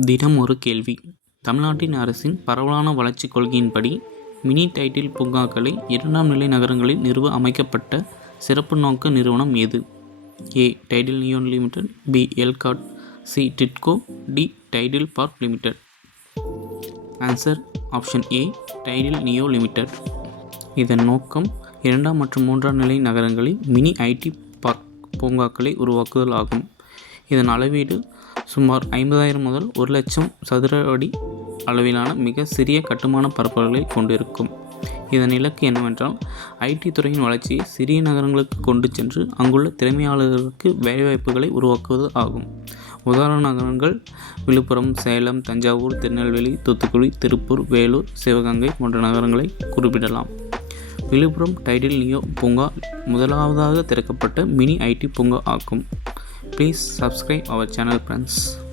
தினம் ஒரு கேள்வி. தமிழ்நாட்டின் அரசின் பரவலான வளர்ச்சிக் கொள்கையின்படி மினி டைட்டில் பூங்காக்களை 2ஆம் நிலை நகரங்களில் நிறுவ அமைக்கப்பட்ட சிறப்பு நோக்க நிறுவனம் எது? A. Tidel Neo limited, B. ELCOT, C. TIDCO, D. Tidel park limited. Answer option A, Tidel Neo limited. இதன் நோக்கம் 2ஆம் மற்றும் 3ஆம் நிலை நகரங்களில் மினி ஐடி பார்க் பூங்காக்களை உருவாக்குதல் ஆகும். இதன் அளவீடு சுமார் 50,000 முதல் 1,00,000 சதுர அடி அளவிலான மிக சிறிய கட்டுமான பரப்புகளை கொண்டிருக்கும். இதன் இலக்கு என்னவென்றால், ஐடி துறையின் வளர்ச்சியை சிறிய நகரங்களுக்கு கொண்டு சென்று அங்குள்ள திறமையாளர்களுக்கு வேலைவாய்ப்புகளை உருவாக்குவது ஆகும். உதாரண நகரங்கள் விழுப்புரம், சேலம், தஞ்சாவூர், திருநெல்வேலி, தூத்துக்குடி, திருப்பூர், வேலூர், சிவகங்கை போன்ற நகரங்களை குறிப்பிடலாம். விழுப்புரம் டைடல் நியோ பூங்கா முதலாவதாக திறக்கப்பட்ட மினி ஐடி பூங்கா ஆகும். Please subscribe our channel friends.